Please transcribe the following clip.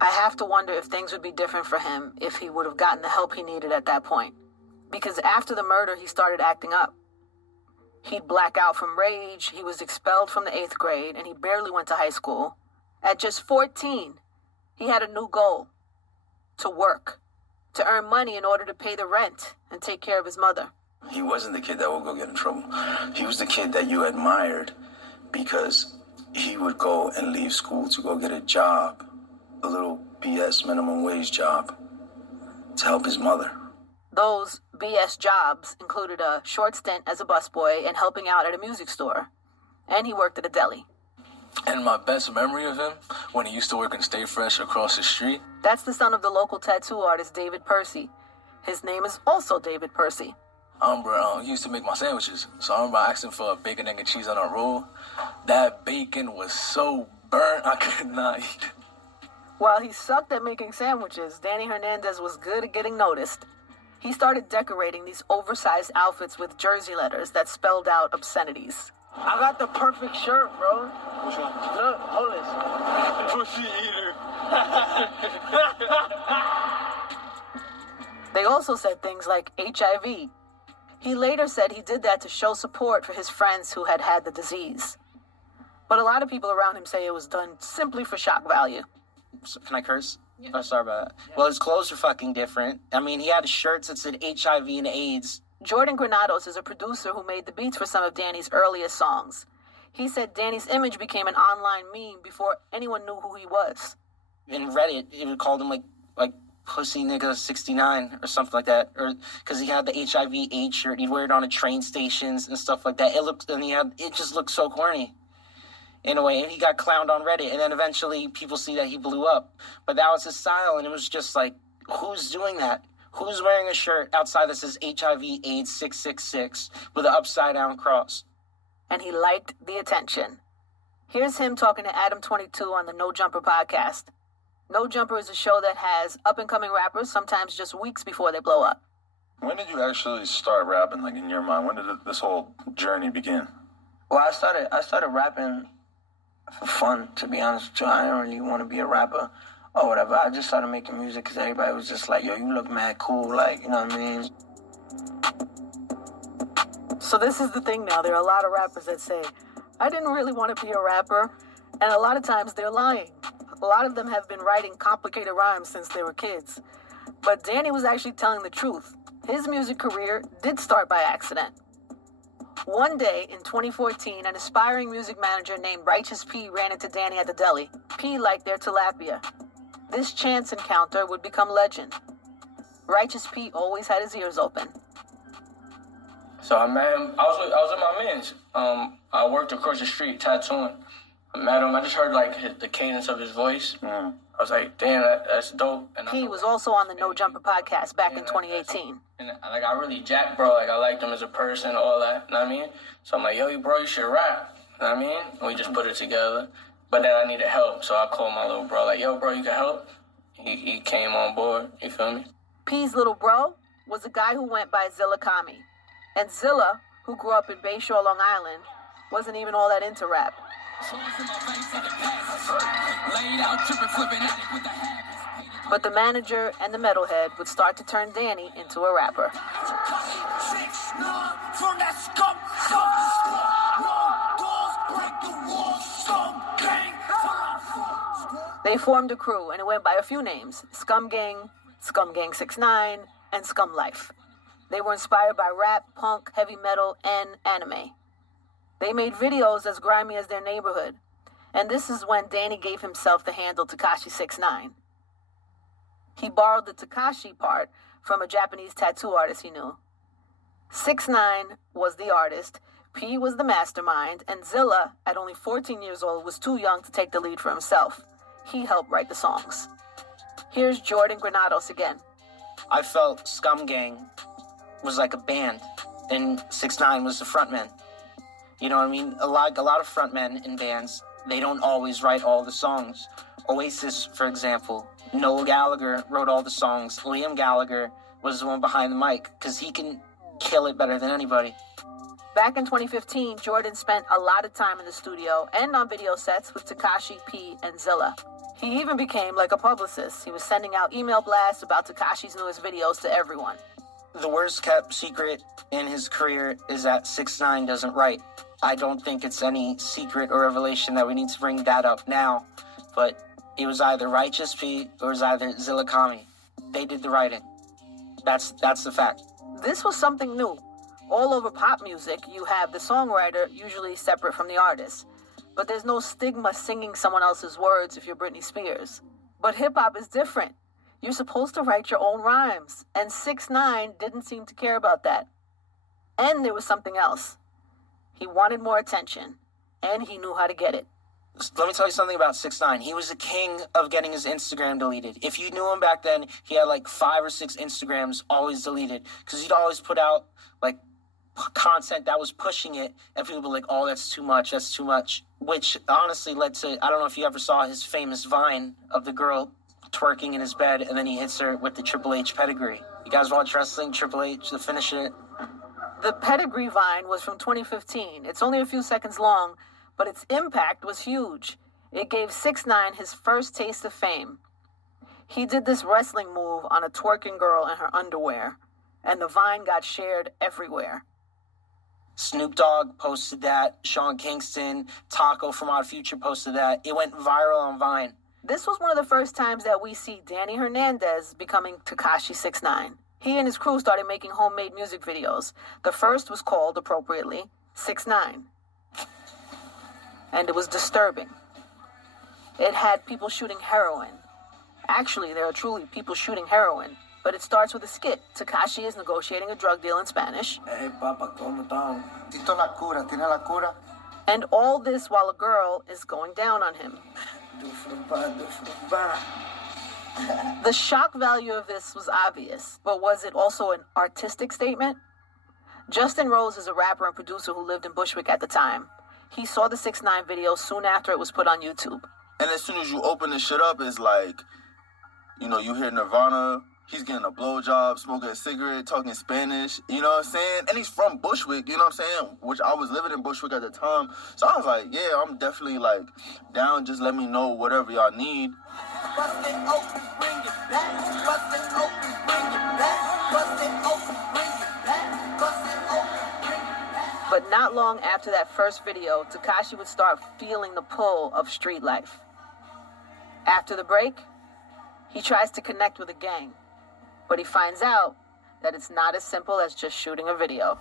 I have to wonder if things would be different for him if he would have gotten the help he needed at that point. Because after the murder, he started acting up. He'd black out from rage, he was expelled from the 8th grade, and he barely went to high school. At just 14, he had a new goal: to work, to earn money in order to pay the rent and take care of his mother. He wasn't the kid that would go get in trouble. He was the kid that you admired because he would go and leave school to go get a job, a little BS minimum wage job, to help his mother. Those BS jobs included a short stint as a busboy and helping out at a music store. And he worked at a deli. And my best memory of him, when he used to work in Stay Fresh across the street. That's the son of the local tattoo artist, David Percy. His name is also David Percy. He used to make my sandwiches. So I remember asking for a bacon, egg, and cheese on a roll. That bacon was so burnt, I could not eat it. While he sucked at making sandwiches, Danny Hernandez was good at getting noticed. He started decorating these oversized outfits with jersey letters that spelled out obscenities. I got the perfect shirt, bro. Which one? Look, hold this. Pussy eater. They also said things like HIV. He later said he did that to show support for his friends who had had the disease. But a lot of people around him say it was done simply for shock value. Can I curse? Yeah. Oh, sorry about that. Yeah. Well, his clothes are fucking different. I mean, he had shirts that said HIV and AIDS. Jordan Granados is a producer who made the beats for some of Danny's earliest songs. He said Danny's image became an online meme before anyone knew who he was. In Reddit, it called him like pussy nigga 69 or something like that, or because he had the HIV AIDS shirt. He'd wear it on the train stations and stuff like that. It just looked so corny. In a way, and he got clowned on Reddit, and then eventually people see that he blew up. But that was his style, and it was just like, who's doing that? Who's wearing a shirt outside that says HIV AIDS 666 with an upside-down cross? And he liked the attention. Here's him talking to Adam 22 on the No Jumper podcast. No Jumper is a show that has up-and-coming rappers, sometimes just weeks before they blow up. When did you actually start rapping, like, in your mind? When did this whole journey begin? Well, I started rapping for fun, to be honest with you. I didn't really want to be a rapper or whatever. I just started making music because everybody was just like, yo, you look mad cool, like, you know what I mean? So this is the thing now. There are a lot of rappers that say, I didn't really want to be a rapper. And a lot of times they're lying. A lot of them have been writing complicated rhymes since they were kids. But Danny was actually telling the truth. His music career did start by accident. One day in 2014, an aspiring music manager named Righteous P ran into Danny at the deli. P liked their tilapia. This chance encounter would become legend. Righteous P always had his ears open. So I met him. I was in my man's. I worked across the street tattooing. I met him. I just heard the cadence of his voice. I was like, damn, that's dope. And P was also on the No Jumper podcast back in 2018. And I really jacked, bro. I liked him as a person, all that. You know what I mean? So I'm like, yo, bro, you should rap. You know what I mean? And we just put it together. But then I needed help, so I called my little bro, like, yo, bro, you can help? He came on board. You feel me? P's little bro was a guy who went by Zilla Kami. And Zilla, who grew up in Bayshore, Long Island, wasn't even all that into rap. But the manager and the metalhead would start to turn Danny into a rapper. They formed a crew, and it went by a few names: Scum Gang, Tekashi 6ix9ine, and Scum Life. They were inspired by rap, punk, heavy metal, and anime. They made videos as grimy as their neighborhood. And this is when Danny gave himself the handle Tekashi 6ix9ine. He borrowed the Tekashi part from a Japanese tattoo artist he knew. 6ix9ine was the artist, P was the mastermind, and Zilla, at only 14 years old, was too young to take the lead for himself. He helped write the songs. Here's Jordan Granados again. I felt Scum Gang was like a band, and 6ix9ine was the frontman. You know what I mean? A lot of frontmen in bands, they don't always write all the songs. Oasis, for example, Noel Gallagher wrote all the songs. Liam Gallagher was the one behind the mic, because he can kill it better than anybody. Back in 2015, Jordan spent a lot of time in the studio and on video sets with Tekashi, P, and Zilla. He even became like a publicist. He was sending out email blasts about Tekashi's newest videos to everyone. The worst kept secret in his career is that 6ix9ine doesn't write. I don't think it's any secret or revelation that we need to bring that up now, but it was either Righteous P or it was either Zilla Kami. They did the writing. That's the fact. This was something new. All over pop music, you have the songwriter usually separate from the artist. But there's no stigma singing someone else's words if you're Britney Spears. But hip-hop is different. You're supposed to write your own rhymes. And 6ix9ine didn't seem to care about that. And there was something else. He wanted more attention. And he knew how to get it. Let me tell you something about 6ix9ine. He was the king of getting his Instagram deleted. If you knew him back then, he had like 5 or 6 Instagrams always deleted. Because he'd always put out like content that was pushing it. And people were like, oh, that's too much. That's too much. Which honestly led to, I don't know if you ever saw his famous Vine of the girl twerking in his bed. And then he hits her with the Triple H pedigree. You guys watch wrestling? Triple H, the finish it. The pedigree Vine was from 2015. It's only a few seconds long, but its impact was huge. It gave 6ix9ine his first taste of fame. He did this wrestling move on a twerking girl in her underwear, and the Vine got shared everywhere. Snoop Dogg posted that. Sean Kingston, Taco from Odd Future posted that. It went viral on Vine. This was one of the first times that we see Daniel Hernandez becoming Tekashi 6ix9ine. He and his crew started making homemade music videos. The first was called, appropriately, 6ix9ine. And it was disturbing. It had people shooting heroin. Actually, there are truly people shooting heroin. But it starts with a skit. Tekashi is negotiating a drug deal in Spanish. Hey, papa, ¿cómo están? Tito la cura, ¿tiene la cura? And all this while a girl is going down on him. The shock value of this was obvious, but was it also an artistic statement? Justin Rose is a rapper and producer who lived in Bushwick at the time. He saw the 6ix9ine video soon after it was put on YouTube. And as soon as you open this shit up, it's like, you know, you hear Nirvana, he's getting a blowjob, smoking a cigarette, talking Spanish, you know what I'm saying? And he's from Bushwick, you know what I'm saying? Which I was living in Bushwick at the time. So I was like, yeah, I'm definitely like down, just let me know whatever y'all need. Bust it open, bring it back. Bust it open, bring it back. Bust it open, bring it back. Bust it open, bring it back. But not long after that first video, Tekashi would start feeling the pull of street life. After the break, he tries to connect with a gang. But he finds out that it's not as simple as just shooting a video.